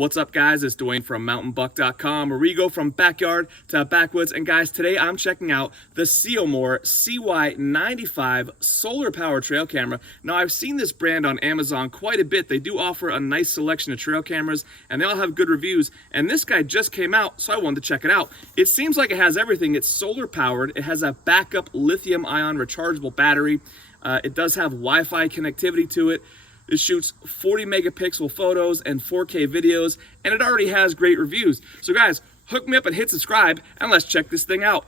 What's up, guys? It's Dwayne from mountainbuck.com, where we go from backyard to backwoods. And guys, today I'm checking out the Ceyomur CY95 solar power trail camera. Now, I've seen this brand on Amazon quite a bit. They do offer a nice selection of trail cameras, and they all have good reviews. And this guy just came out, so I wanted to check it out. It seems like it has everything. It's solar powered. It has a backup lithium-ion rechargeable battery. It does have Wi-Fi connectivity to it. It shoots 40 megapixel photos and 4K videos, and it already has great reviews. So guys, hook me up and hit subscribe, and let's check this thing out.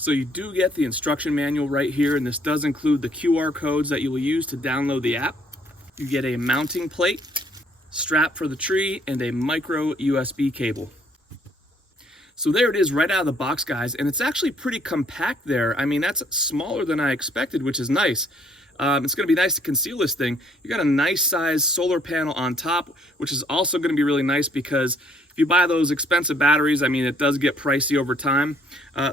So you do get the instruction manual right here, and this does include the QR codes that you will use to download the app. You get a mounting plate, strap for the tree, and a micro USB cable. So there it is right out of the box, guys, and it's actually pretty compact there. I mean, that's smaller than I expected, which is nice. It's going to be nice to conceal this thing. You got a nice size solar panel on top, which is also going to be really nice because if you buy those expensive batteries, I mean, it does get pricey over time.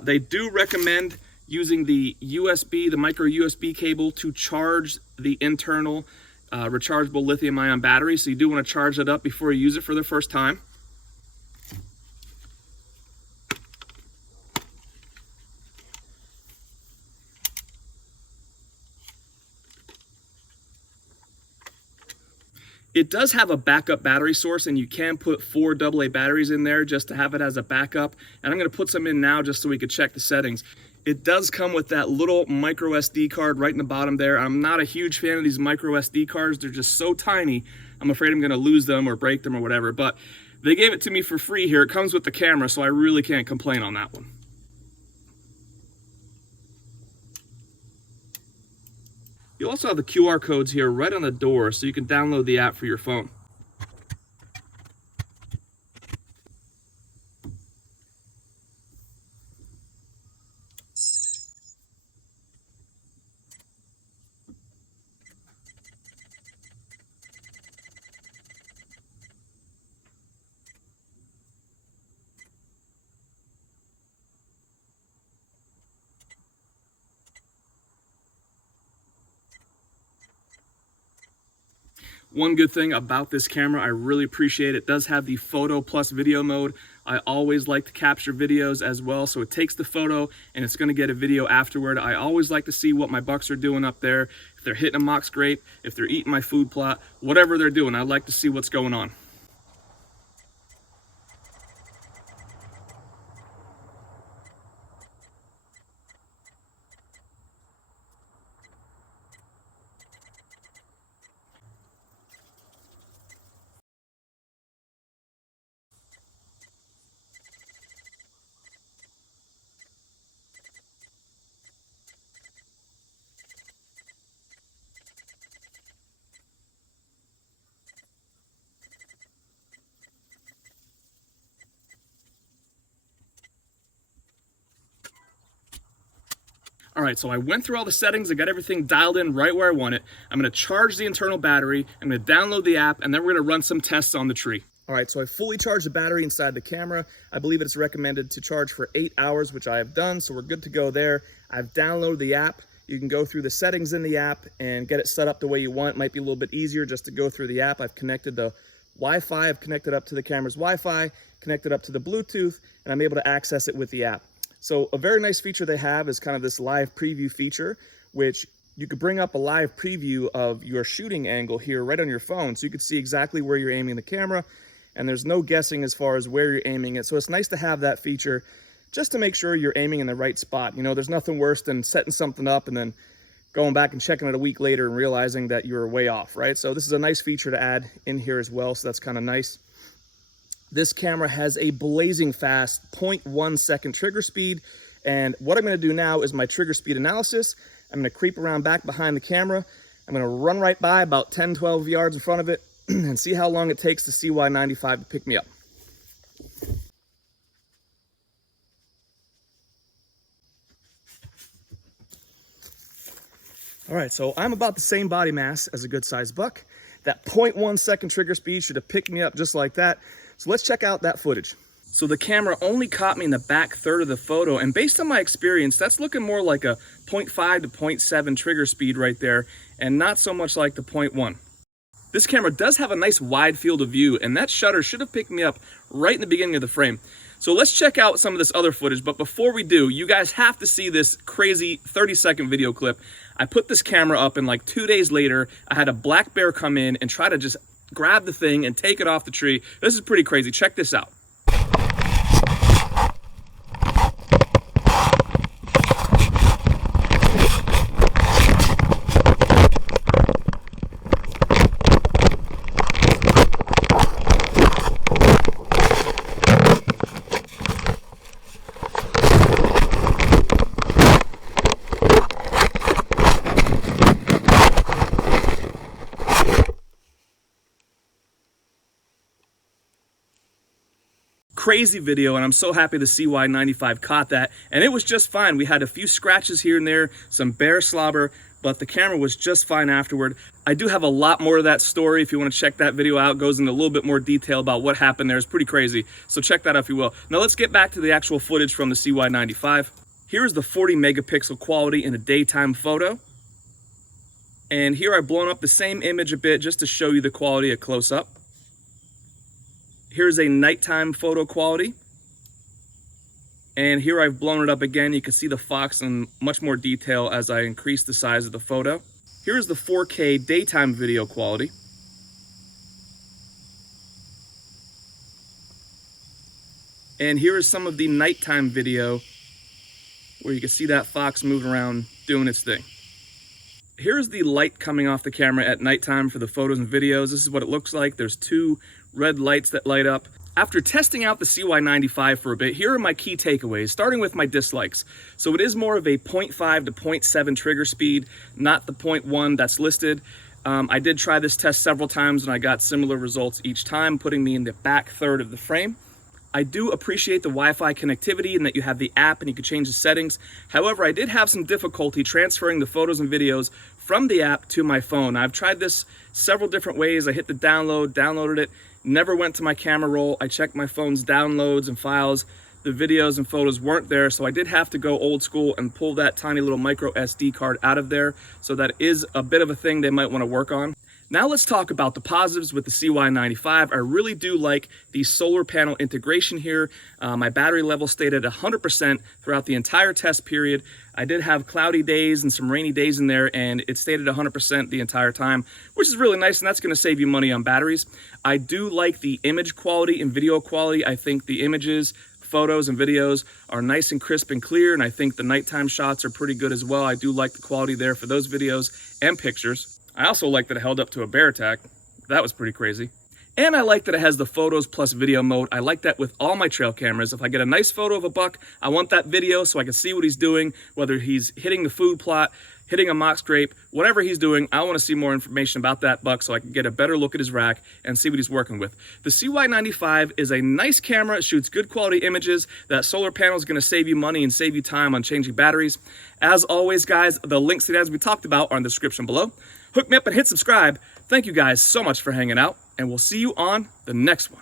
They do recommend using the USB, the micro USB cable, to charge the internal rechargeable lithium-ion battery. So you do want to charge it up before you use it for the first time. It does have a backup battery source, and you can put 4 AA batteries in there just to have it as a backup. And I'm going to put some in now just so we could check the settings. It does come with that little micro SD card right in the bottom there. I'm not a huge fan of these micro SD cards. They're just so tiny. I'm afraid I'm going to lose them or break them or whatever. But they gave it to me for free here. It comes with the camera, so I really can't complain on that one. You also have the QR codes here right on the door, so you can download the app for your phone. One good thing about this camera, I really appreciate it, does have the photo plus video mode. I always like to capture videos as well, so it takes the photo and it's going to get a video afterward. I always like to see what my bucks are doing up there, if they're hitting a mock scrape, if they're eating my food plot, whatever they're doing, I like to see what's going on. All right, so I went through all the settings, I got everything dialed in right where I want it. I'm gonna charge the internal battery, I'm gonna download the app, and then we're gonna run some tests on the tree. All right, so I fully charged the battery inside the camera. I believe it's recommended to charge for 8 hours, which I have done, so we're good to go there. I've downloaded the app. You can go through the settings in the app and get it set up the way you want. It might be a little bit easier just to go through the app. I've connected the Wi-Fi, I've connected up to the camera's Wi-Fi, connected up to the Bluetooth, and I'm able to access it with the app. So a very nice feature they have is kind of this live preview feature, which you could bring up a live preview of your shooting angle here right on your phone. So you can see exactly where you're aiming the camera, and there's no guessing as far as where you're aiming it. So it's nice to have that feature just to make sure you're aiming in the right spot. You know, there's nothing worse than setting something up and then going back and checking it a week later and realizing that you were way off, right? So this is a nice feature to add in here as well, so that's kind of nice. This camera has a blazing fast 0.1 second trigger speed. And what I'm gonna do now is my trigger speed analysis. I'm gonna creep around back behind the camera. I'm gonna run right by about 10, 12 yards in front of it and see how long it takes the CY95 to pick me up. All right, so I'm about the same body mass as a good sized buck. That 0.1 second trigger speed should have picked me up just like that. So let's check out that footage. So the camera only caught me in the back third of the photo, and based on my experience, that's looking more like a 0.5 to 0.7 trigger speed right there, and not so much like the 0.1. This camera does have a nice wide field of view, and that shutter should have picked me up right in the beginning of the frame. So let's check out some of this other footage, but before we do, you guys have to see this crazy 30-second video clip. I put this camera up, and like 2 days later, I had a black bear come in and try to just grab the thing and take it off the tree. This is pretty crazy. Check this out. Crazy video, and I'm so happy the CY95 caught that, and it was just fine. We had a few scratches here and there, some bear slobber, but the camera was just fine afterward. I do have a lot more of that story. If you want to check that video out, it goes into a little bit more detail about what happened there. It's pretty crazy, so check that out if you will. Now let's get back to the actual footage from the CY95. Here's the 40 megapixel quality in a daytime photo, and here I've blown up the same image a bit just to show you the quality at close up. Here's a nighttime photo quality. And here I've blown it up again. You can see the fox in much more detail as I increase the size of the photo. Here's the 4K daytime video quality. And here is some of the nighttime video where you can see that fox moving around doing its thing. Here's the light coming off the camera at nighttime for the photos and videos. This is what it looks like. There's two red lights that light up. After testing out the CY95 for a bit, here are my key takeaways, starting with my dislikes. So it is more of a 0.5 to 0.7 trigger speed, not the 0.1 that's listed. I did try this test several times and I got similar results each time, putting me in the back third of the frame. I do appreciate the Wi-Fi connectivity and that you have the app and you can change the settings. However, I did have some difficulty transferring the photos and videos from the app to my phone. I've tried this several different ways. I hit the downloaded it, never went to my camera roll. I checked my phone's downloads and files. The videos and photos weren't there, so I did have to go old school and pull that tiny little micro SD card out of there. So that is a bit of a thing they might want to work on. Now let's talk about the positives with the CY95. I really do like the solar panel integration here. My battery level stayed at 100% throughout the entire test period. I did have cloudy days and some rainy days in there, and it stayed at 100% the entire time, which is really nice, and that's going to save you money on batteries. I do like the image quality and video quality. I think the images, photos, and videos are nice and crisp and clear, and I think the nighttime shots are pretty good as well. I do like the quality there for those videos and pictures. I also like that it held up to a bear attack. That was pretty crazy. And I like that it has the photos plus video mode. I like that with all my trail cameras. If I get a nice photo of a buck, I want that video so I can see what he's doing, whether he's hitting the food plot, hitting a mock scrape, whatever he's doing. I want to see more information about that buck so I can get a better look at his rack and see what he's working with. The CY95 is a nice camera. It shoots good quality images. That solar panel is going to save you money and save you time on changing batteries. As always, guys, the links to that, as we talked about, are in the description below. Hook me up and hit subscribe. Thank you guys so much for hanging out, and we'll see you on the next one.